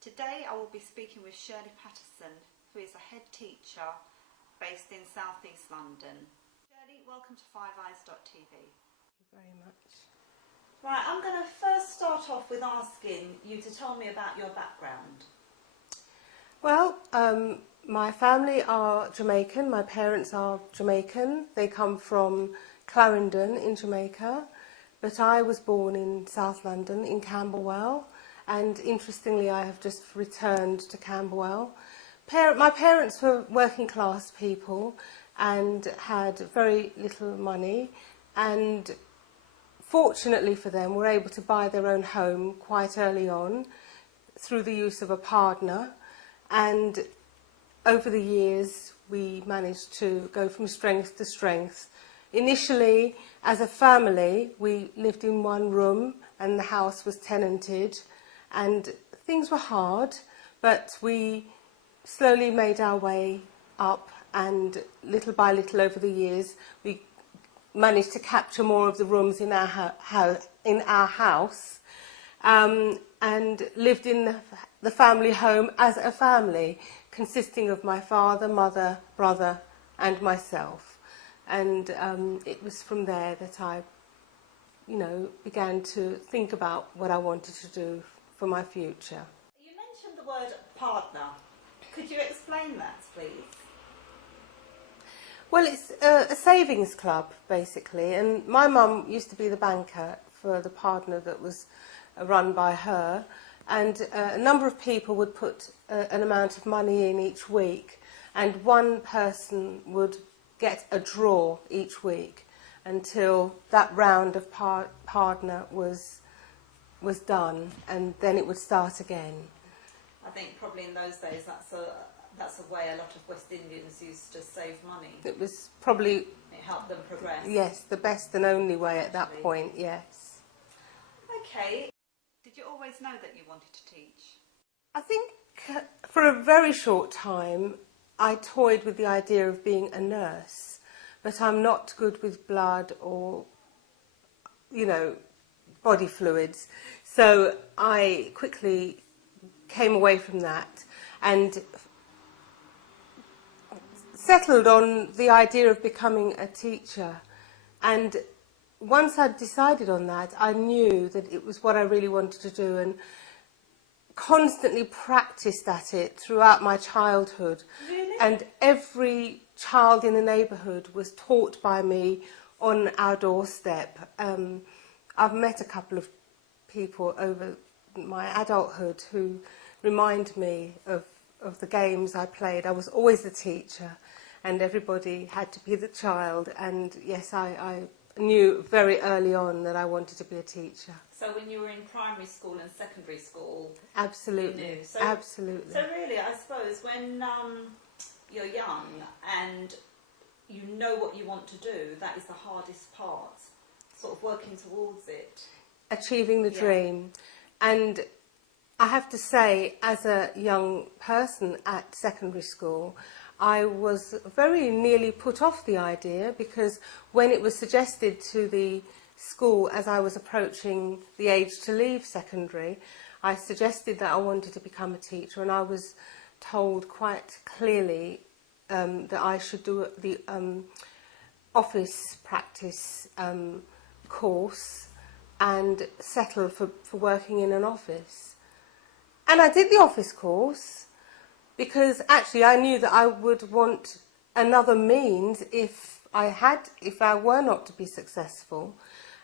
Today I will be speaking with Shirley Patterson, who is a head teacher based in South East London. Shirley, welcome to FiveEyes.tv. Thank you very much. Right, I'm going to first start off with asking you to tell me about your background. Well, my family are Jamaican. My parents are Jamaican. They come from Clarendon in Jamaica, but I was born in South London in Camberwell, and interestingly I have just returned to Camberwell. My parents were working class people and had very little money, and fortunately for them were able to buy their own home quite early on through the use of a partner. And over the years, we managed to go from strength to strength. Initially, as a family, we lived in one room and the house was tenanted, and things were hard, but we slowly made our way up, and little by little over the years, we managed to capture more of the rooms in our house, and lived in the family home as a family, consisting of my father, mother, brother and myself. And it was from there that I, began to think about what I wanted to do for my future. You mentioned the word partner. Could you explain that, please? Well, it's a savings club, basically, and my mum used to be the banker for the partner that was run by her, and a number of people would put an amount of money in each week, and one person would get a draw each week until that round of partner was done, and then it would start again. I think probably in those days that's a way a lot of West Indians used to save money. It was probably... It helped them progress. Yes, the best and only way at that point, yes. Okay. Did you always know that you wanted to teach? I think for a very short time I toyed with the idea of being a nurse, but I'm not good with blood or, body fluids. So I quickly came away from that and settled on the idea of becoming a teacher. And once I'd decided on that, I knew that it was what I really wanted to do, and constantly practiced at it throughout my childhood. Really? And every child in the neighbourhood was taught by me on our doorstep. I've met a couple of people over my adulthood who remind me of the games I played. I was always the teacher and everybody had to be the child, and yes, I knew very early on that I wanted to be a teacher. So when you were in primary school and secondary school, absolutely, you knew. So, absolutely. So really, I suppose when you're young and you know what you want to do, that is the hardest part, sort of working towards it. Achieving the dream. And I have to say, as a young person at secondary school, I was very nearly put off the idea, because when it was suggested to the school as I was approaching the age to leave secondary, I suggested that I wanted to become a teacher, and I was told quite clearly that I should do the office practice course and settle for working in an office. And I did the office course, because actually I knew that I would want another means if I were not to be successful.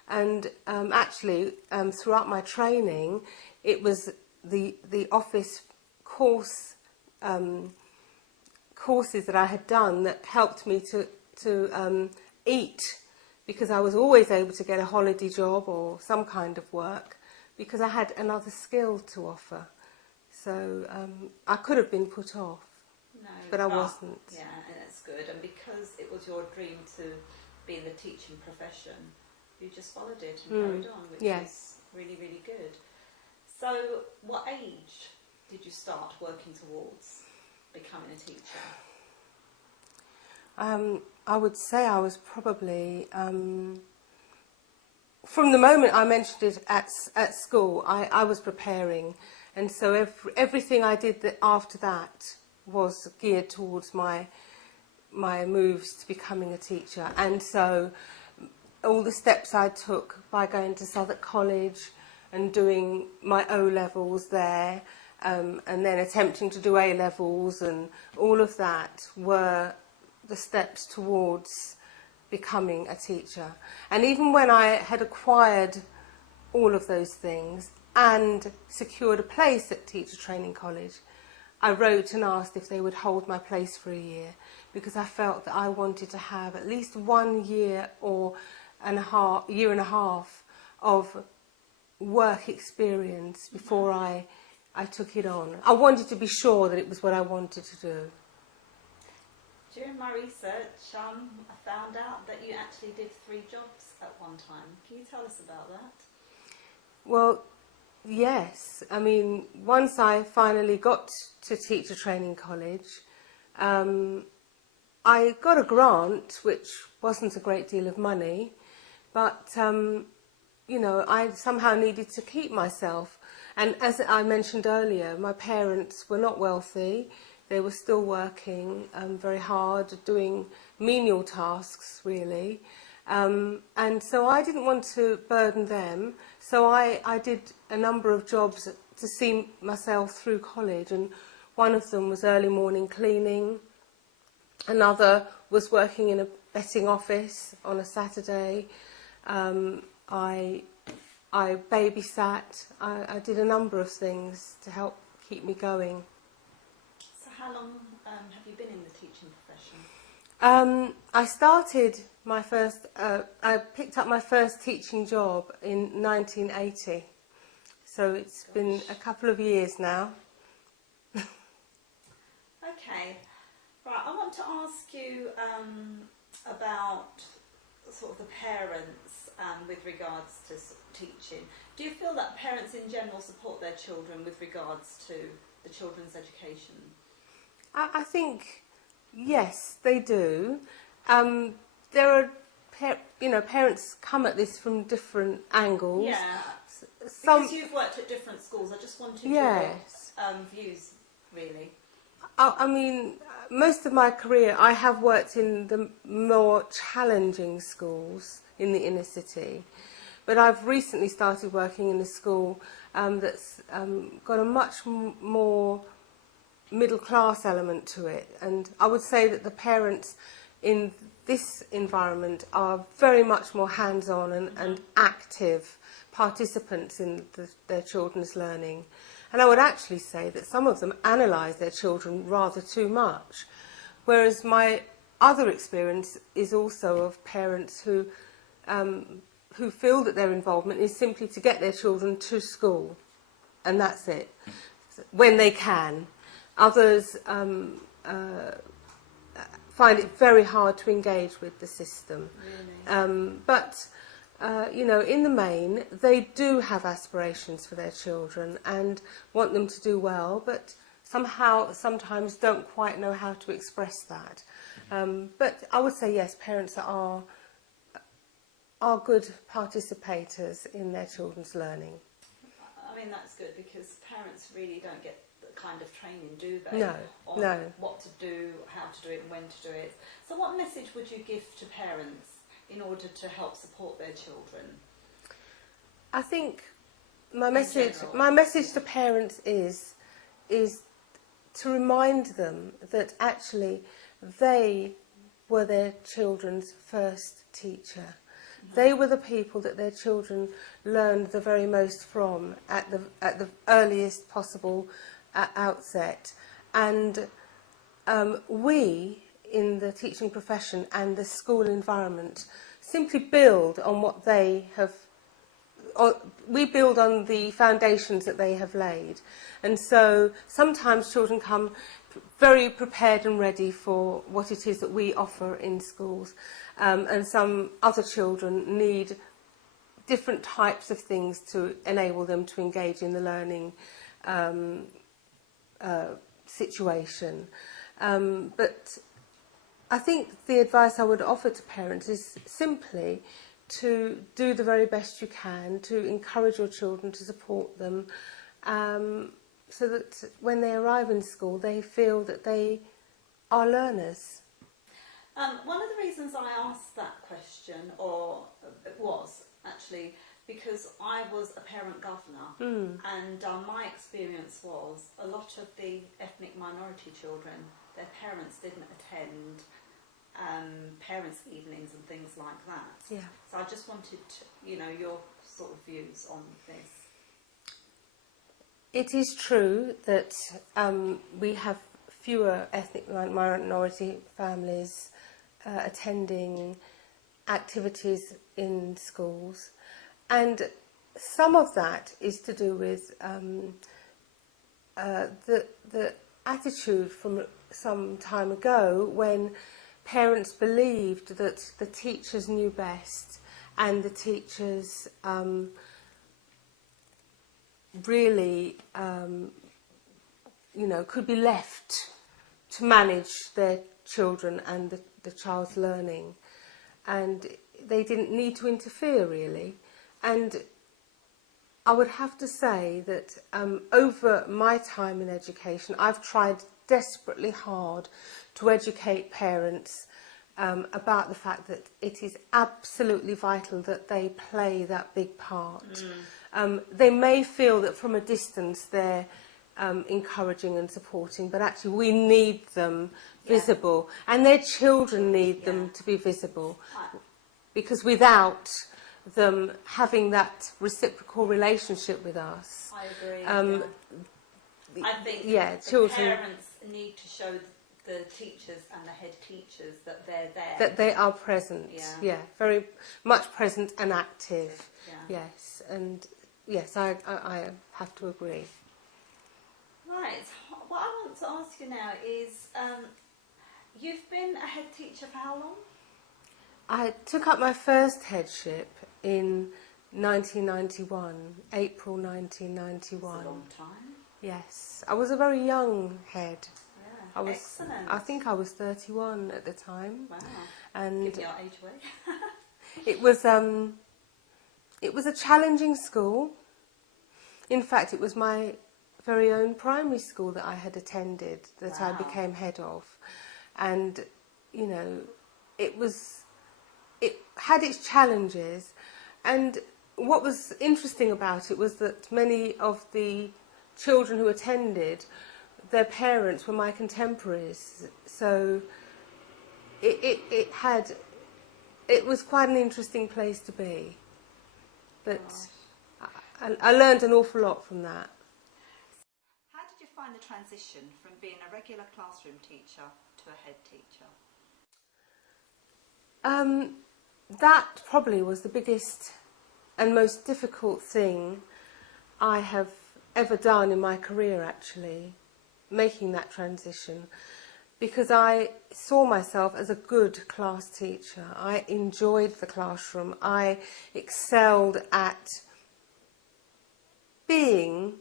And actually, throughout my training, it was the office courses that I had done that helped me to eat, because I was always able to get a holiday job or some kind of work, because I had another skill to offer. So I could have been put off, but I wasn't. Yeah, and that's good. And because it was your dream to be in the teaching profession, you just followed it and carried on, which is really, really good. So what age did you start working towards becoming a teacher? I would say I was probably from the moment I mentioned it at school, I was preparing, and so everything I did after that was geared towards my moves to becoming a teacher. And so all the steps I took by going to Southwark College and doing my O-levels there, and then attempting to do A-levels, and all of that were the steps towards becoming a teacher. And even when I had acquired all of those things and secured a place at Teacher Training College, I wrote and asked if they would hold my place for a year, because I felt that I wanted to have at least 1 year or year and a half of work experience before I took it on. I wanted to be sure that it was what I wanted to do. During my research, I found out that you actually did 3 jobs at one time. Can you tell us about that? Well, yes. I mean, once I finally got to Teacher Training College, I got a grant, which wasn't a great deal of money, but, you know, I somehow needed to keep myself. And as I mentioned earlier, my parents were not wealthy. They were still working very hard, doing menial tasks, really. And so I didn't want to burden them. So I did a number of jobs to see myself through college. And one of them was early morning cleaning. Another was working in a betting office on a Saturday. I babysat. I did a number of things to help keep me going. So how long have you been in the teaching profession? I started my first, I picked up my first teaching job in 1980. So it's been a couple of years now. Okay. Right, I want to ask you about sort of the parents with regards to teaching. Do you feel that parents in general support their children with regards to the children's education? I think, yes, they do. There are, parents come at this from different angles. Yeah, because you've worked at different schools, I just wanted your views, really. I mean, most of my career I have worked in the more challenging schools in the inner city, but I've recently started working in a school that's got a much more middle class element to it, and I would say that the parents in this environment are very much more hands-on and active participants in their children's learning. And I would actually say that some of them analyse their children rather too much, whereas my other experience is also of parents who feel that their involvement is simply to get their children to school, and that's it, when they can. Others find it very hard to engage with the system. Really? But in the main, they do have aspirations for their children and want them to do well, but sometimes don't quite know how to express that. But I would say yes, parents are good participators in their children's learning. I mean, that's good, because parents really don't get the kind of training, do they? No. What to do, how to do it, and when to do it. So what message would you give to parents in order to help support their children? I think my message to parents is to remind them that actually they were their children's first teacher. Mm-hmm. They were the people that their children learned the very most from at the earliest possible outset. And we in the teaching profession and the school environment simply build on what they have, we build on the foundations that they have laid. And so sometimes children come very prepared and ready for what it is that we offer in schools, and some other children need different types of things to enable them to engage in the learning situation. But I think the advice I would offer to parents is simply to do the very best you can, to encourage your children, to support them, so that when they arrive in school they feel that they are learners. One of the reasons I asked that question, or it was actually because I was a parent governor, and my experience was a lot of the ethnic minority children, their parents didn't attend parents' evenings and things like that. Yeah. So I just wanted your sort of views on this. It is true that we have fewer ethnic minority families attending activities in schools, and some of that is to do with the attitude from some time ago when parents believed that the teachers knew best and the teachers really could be left to manage their children and the child's learning, and they didn't need to interfere really. And I would have to say that over my time in education I've tried desperately hard to educate parents about the fact that it is absolutely vital that they play that big part. They may feel that from a distance they're encouraging and supporting, but actually we need them visible, and their children need them to be visible, because without them having that reciprocal relationship with us, I agree. I think the parents need to show the teachers and the head teachers that they're there. That they are present, very much present and active. Yes, and yes, I have to agree. Right, what I want to ask you now is, you've been a head teacher for how long? I took up my first headship in 1991, April 1991. That's a long time. Yes, I was a very young head. Yeah, excellent. I think I was 31 at the time. Wow, and give your age away. It was a challenging school. In fact, it was my very own primary school that I had attended that I became head of, and it had its challenges, and what was interesting about it was that many of the children who attended, their parents were my contemporaries, so it was quite an interesting place to be, but I learned an awful lot from that. How did you find the transition from being a regular classroom teacher to a head teacher? That probably was the biggest and most difficult thing I have ever done in my career, actually, making that transition, because I saw myself as a good class teacher. I enjoyed the classroom. I excelled at being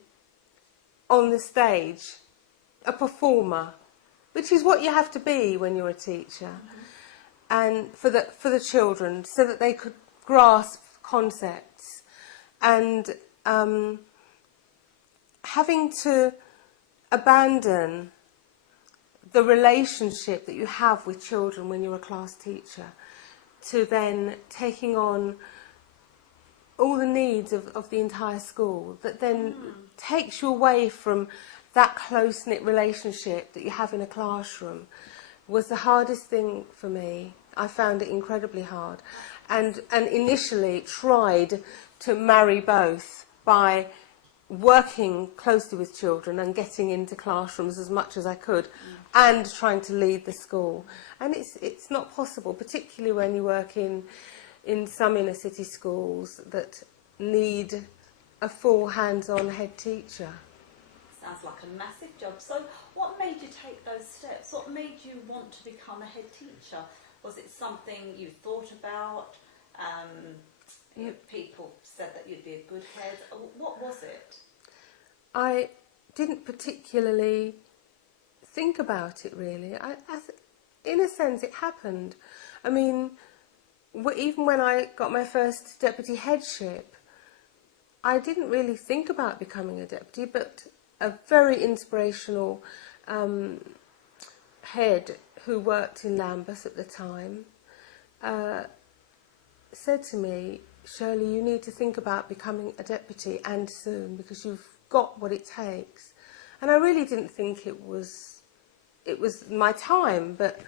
on the stage, a performer, which is what you have to be when you're a teacher. And for the children, so that they could grasp concepts, and having to abandon the relationship that you have with children when you're a class teacher, to then taking on all the needs of the entire school, that then takes you away from that close-knit relationship that you have in a classroom, was the hardest thing for me. I found it incredibly hard, and initially tried to marry both by working closely with children and getting into classrooms as much as I could, and trying to lead the school. And it's not possible, particularly when you work in some inner city schools that need a full hands-on head teacher. Sounds like a massive job. So what made you take those steps? What made you want to become a head teacher? Was it something you thought about? People said that you'd be a good head. What was it? I didn't particularly think about it, really. In a sense, it happened. I mean, even when I got my first deputy headship, I didn't really think about becoming a deputy, but a very inspirational head who worked in Lambeth at the time said to me, Shirley, you need to think about becoming a deputy, and soon, because you've got what it takes. And I really didn't think it was my time, but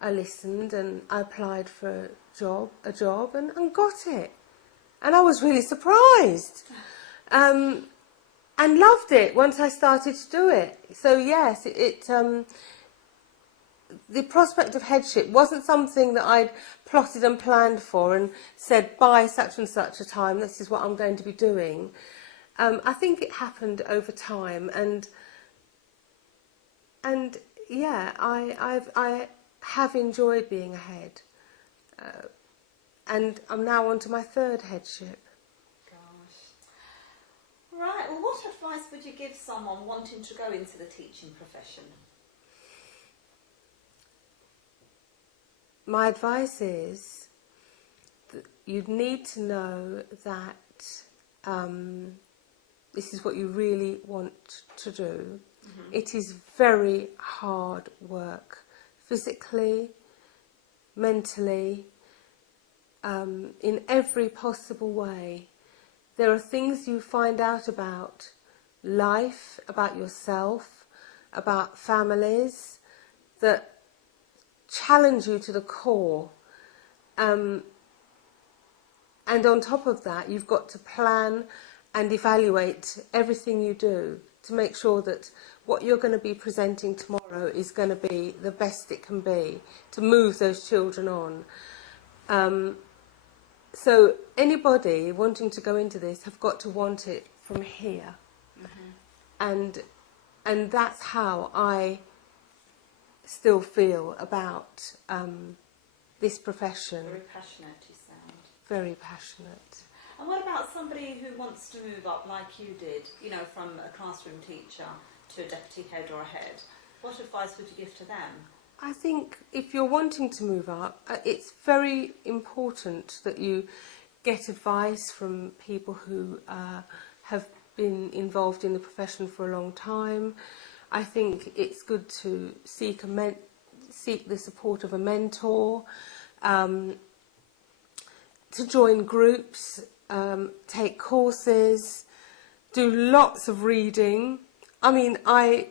I listened and I applied for a job and got it. And I was really surprised and loved it once I started to do it. So yes, the prospect of headship wasn't something that I'd plotted and planned for and said, by such and such a time, this is what I'm going to be doing. I think it happened over time, and yeah, I have enjoyed being a head, and I'm now on to my third headship. Gosh. Right, well, what advice would you give someone wanting to go into the teaching profession? My advice is that you'd need to know that this is what you really want to do. Mm-hmm. It is very hard work, physically, mentally, in every possible way. There are things you find out about life, about yourself, about families, that challenge you to the core. And on top of that, you've got to plan and evaluate everything you do to make sure that what you're going to be presenting tomorrow is going to be the best it can be, to move those children on. So anybody wanting to go into this have got to want it from here. Mm-hmm. And that's how I still feel about this profession. Very passionate, you sound. Very passionate. And what about somebody who wants to move up like you did, you know, from a classroom teacher to a deputy head or a head? What advice would you give to them? I think if you're wanting to move up, it's very important that you get advice from people who have been involved in the profession for a long time. I think it's good to seek the support of a mentor, to join groups, take courses, do lots of reading. I mean, I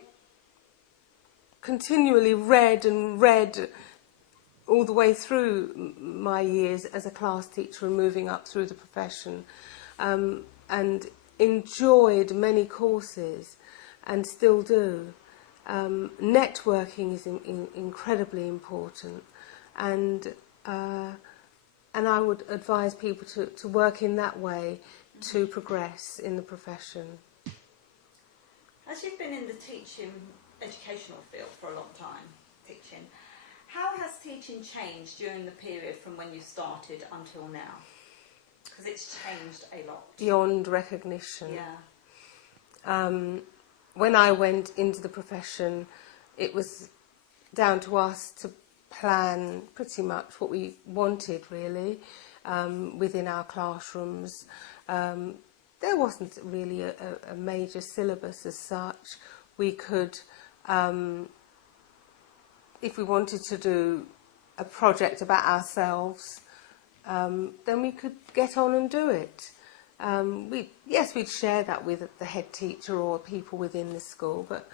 continually read all the way through my years as a class teacher and moving up through the profession, and enjoyed many courses and still do. Networking is incredibly important, and I would advise people to work in that way to progress in the profession. As you've been in the teaching educational field for a long time, teaching, how has teaching changed during the period from when you started until now? Because it's changed a lot. Beyond recognition. Yeah. When I went into the profession, it was down to us to plan pretty much what we wanted, really, within our classrooms. There wasn't really a major syllabus as such. We could, if we wanted to do a project about ourselves, then we could get on and do it. We'd share that with the head teacher or people within the school, but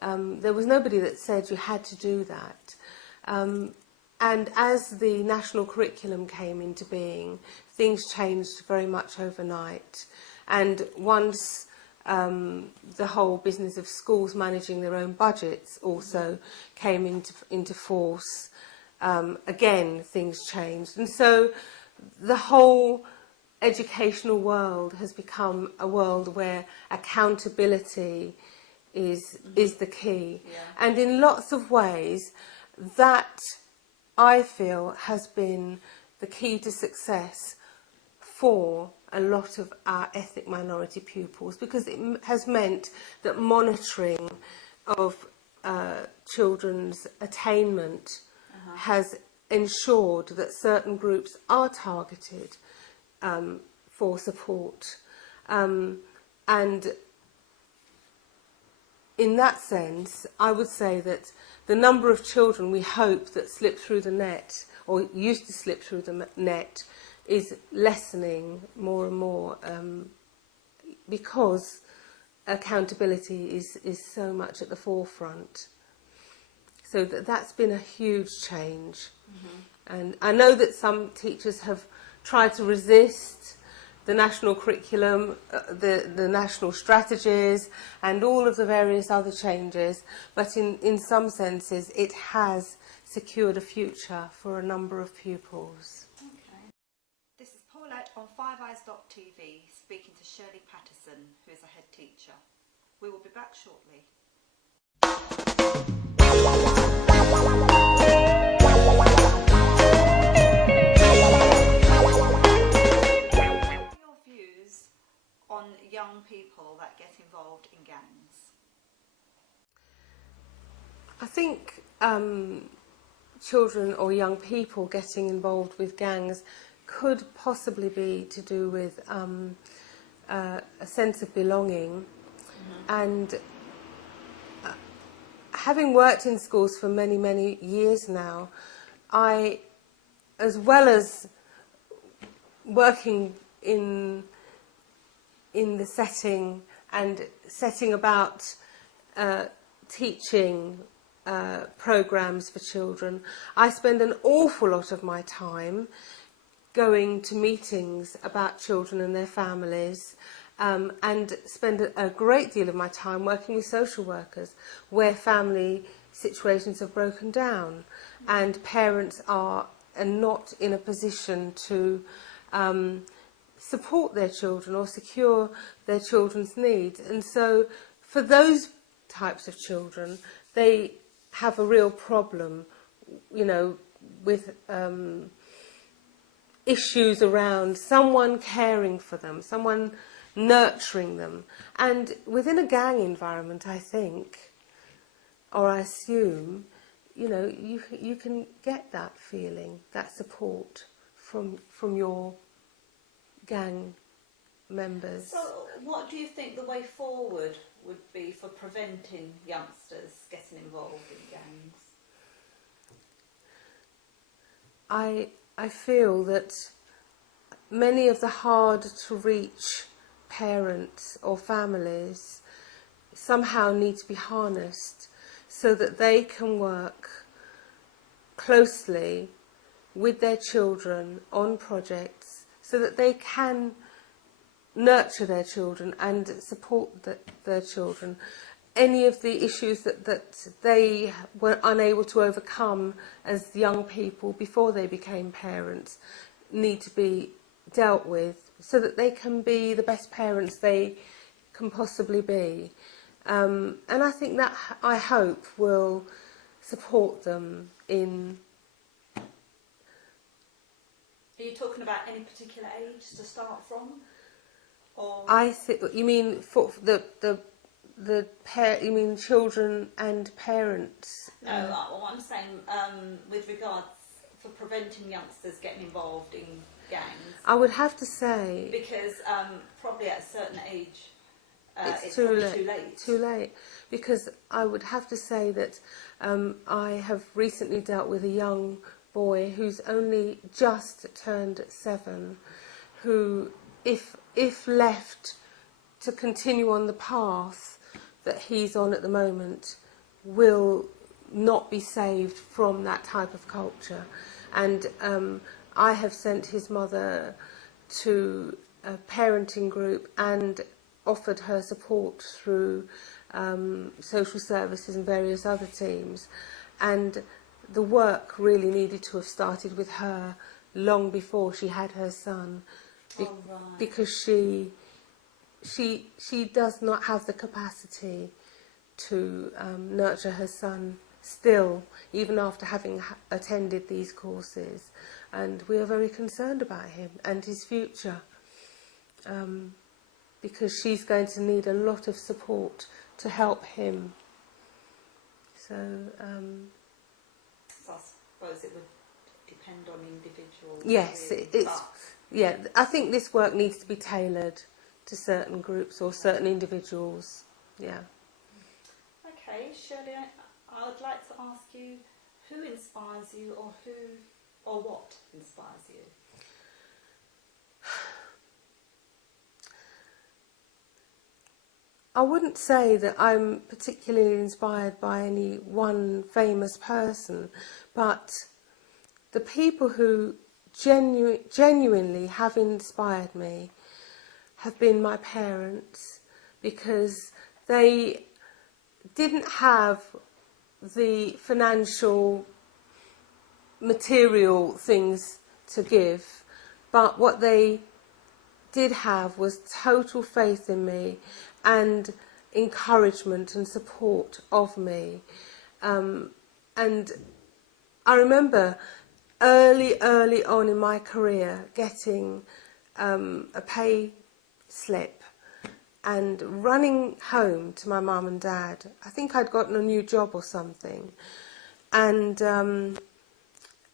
there was nobody that said you had to do that. And as the national curriculum came into being, things changed very much overnight. And once the whole business of schools managing their own budgets also came into force, again things changed. And so the whole educational world has become a world where accountability is the key. Yeah. And in lots of ways, that, I feel, has been the key to success for a lot of our ethnic minority pupils, because it has meant that monitoring of children's attainment has ensured that certain groups are targeted for support. And in that sense, I would say that the number of children we hope that slip through the net, or used to slip through the net, is lessening more and more, because accountability is so much at the forefront. So that's been a huge change. And I know that some teachers have tried to resist the national curriculum, the national strategies, and all of the various other changes, but in some senses it has secured a future for a number of pupils. Okay. This is Paulette on FiveEyes.tv speaking to Shirley Patterson, who is a head teacher. We will be back shortly. On young people that get involved in gangs? I think children or young people getting involved with gangs could possibly be to do with a sense of belonging. And having worked in schools for many, many years now, I, as well as working in the setting and setting about teaching programs for children, I spend an awful lot of my time going to meetings about children and their families, and spend a great deal of my time working with social workers where family situations have broken down and parents are not in a position to support their children or secure their children's needs. And so for those types of children, they have a real problem, you know, with issues around someone caring for them, someone nurturing them. And within a gang environment, I think, or I assume, you know, you can get that feeling, that support from your gang members. So what do you think the way forward would be for preventing youngsters getting involved in gangs? I feel that many of the hard to reach parents or families somehow need to be harnessed so that they can work closely with their children on projects, so that they can nurture their children and support their children. Any of the issues that they were unable to overcome as young people before they became parents need to be dealt with so that they can be the best parents they can possibly be. And I think that, I hope, will support them in... Are you talking about any particular age to start from? Or I think you mean for you mean children and parents? No, what I'm saying with regards for preventing youngsters getting involved in gangs. I would have to say, because probably at a certain age it's too probably late. Too late, because I would have to say that I have recently dealt with a young boy who's only just turned 7, who, if left to continue on the path that he's on at the moment, will not be saved from that type of culture. And I have sent his mother to a parenting group and offered her support through social services and various other teams. And the work really needed to have started with her long before she had her son, because she does not have the capacity to nurture her son still, even after having attended these courses. And we are very concerned about him and his future, because she's going to need a lot of support to help him. So I suppose it would depend on individuals. Yes, really, yeah. I think this work needs to be tailored to certain groups or certain individuals. Yeah. Okay, Shirley, I would like to ask you, who inspires you, or what inspires you? I wouldn't say that I'm particularly inspired by any one famous person, but the people who genuinely have inspired me have been my parents, because they didn't have the financial, material things to give, but what they did have was total faith in me and encouragement and support of me. And I remember early on in my career getting a pay slip and running home to my mum and dad. I think I'd gotten a new job or something. And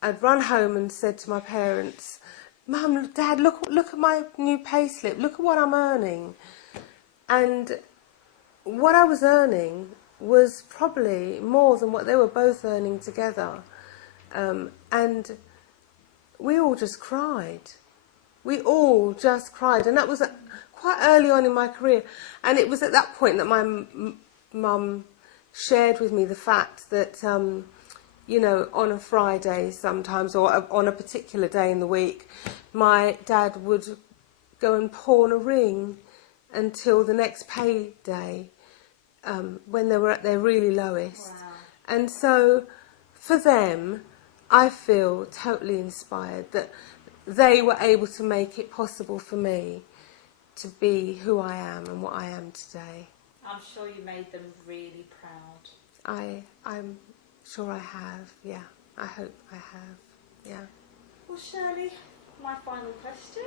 I'd run home and said to my parents, "Mum, Dad, look at my new pay slip. Look at what I'm earning." And what I was earning was probably more than what they were both earning together. And we all just cried. We all just cried. And that was quite early on in my career. And it was at that point that my mum shared with me the fact that, you know, on a Friday sometimes, or on a particular day in the week, my dad would go and pawn a ring until the next payday, when they were at their really lowest. Wow. And so, for them, I feel totally inspired that they were able to make it possible for me to be who I am and what I am today. I'm sure you made them really proud. I'm sure I have, yeah. I hope I have, yeah. Well, Shirley, my final question.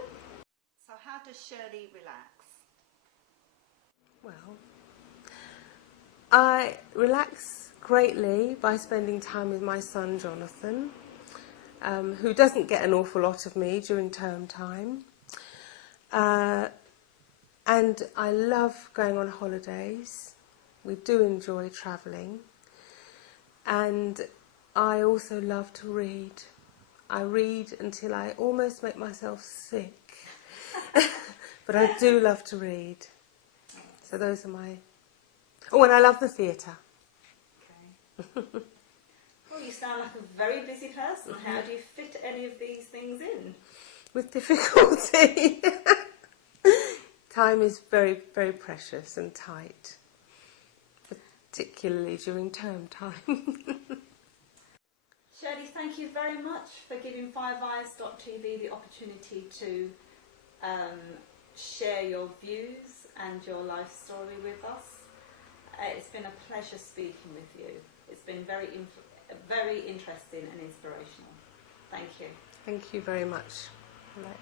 So how does Shirley relax? Well, I relax greatly by spending time with my son Jonathan, who doesn't get an awful lot of me during term time. And I love going on holidays. We do enjoy travelling. And I also love to read. I read until I almost make myself sick. But I do love to read. So those are my... Oh, and I love the theatre. Okay. Well, you sound like a very busy person. How do you fit any of these things in? With difficulty. Time is very, very precious and tight, particularly during term time. Shirley, thank you very much for giving FiveEyes.tv the opportunity to share your views and your life story with us. It's been a pleasure speaking with you. It's been very interesting and inspirational. Thank you. Thank you very much. Right.